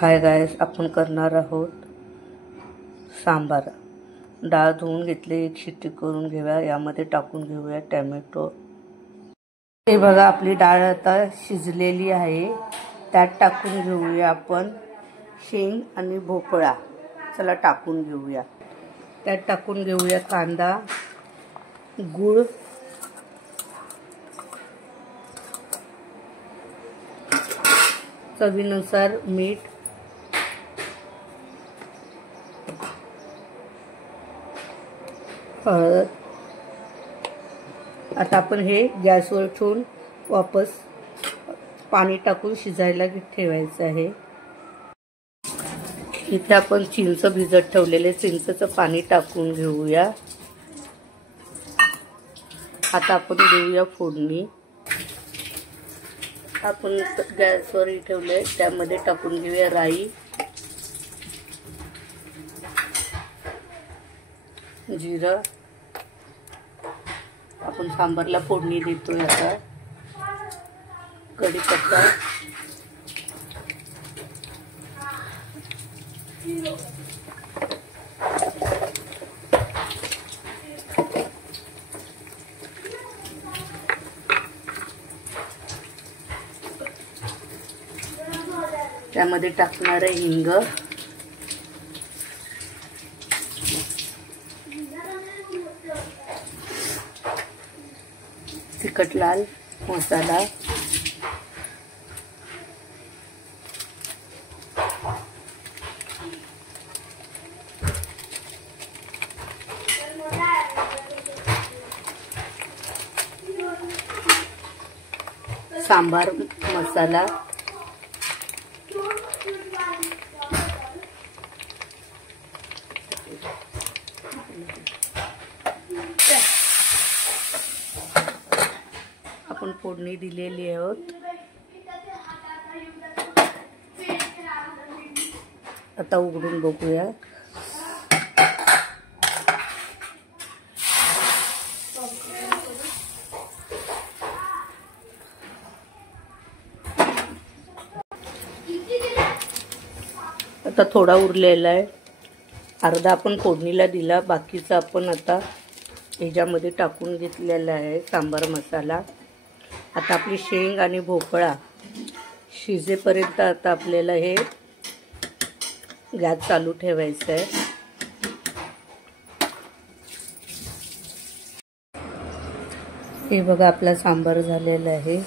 Hi guys, आपण करणार आहोत सांबार। डाळ धुवून घेतली, एक शिट्टी करून घेऊया। यामध्ये टाकून घेऊया टोमॅटो। हे बघा, आपली डाळ आता शिजलेली आहे। त्यात टाकून घेऊया आपण शेंग आणि भोपळा। चला टाकून घेऊया। त्यात टाकून घेऊया कांदा, गूळ, चवीनुसार मीठ, हळद। आता आपण हे गॅसवर ठेवून वापस पाणी टाकून शिजायला ठेवायचं आहे। इथे आपण चिंच भिजत ठेवलेले चिंचेचं पाणी टाकून घेऊया। आता आपण देऊया फोडणी। आपण गॅसवर ठेवले, त्यामध्ये टाकून घेऊया राई, जिरं। आपण सांबारला फोडणी देतोय आता। कढीपत्ता, त्यामध्ये टाकणार आहे हिंग, तिखट लाल मसाला, सांबार मसाला, आपण फोडणी दिलेली आहोत। आता उघडून बघूया। आता थोडा उरलेला आहे, अर्धा आपण फोडणीला दिला, बाकीचा आपण आता ह्याच्यामध्ये टाकून घेतलेला आहे सांबार मसाला। आता आपली शेंग आणि भोपळा शिजेपर्यंत आता आपल्याला हे गॅस चालू ठेवायचं आहे। हे बघा, आपला सांबार झालेला आहे।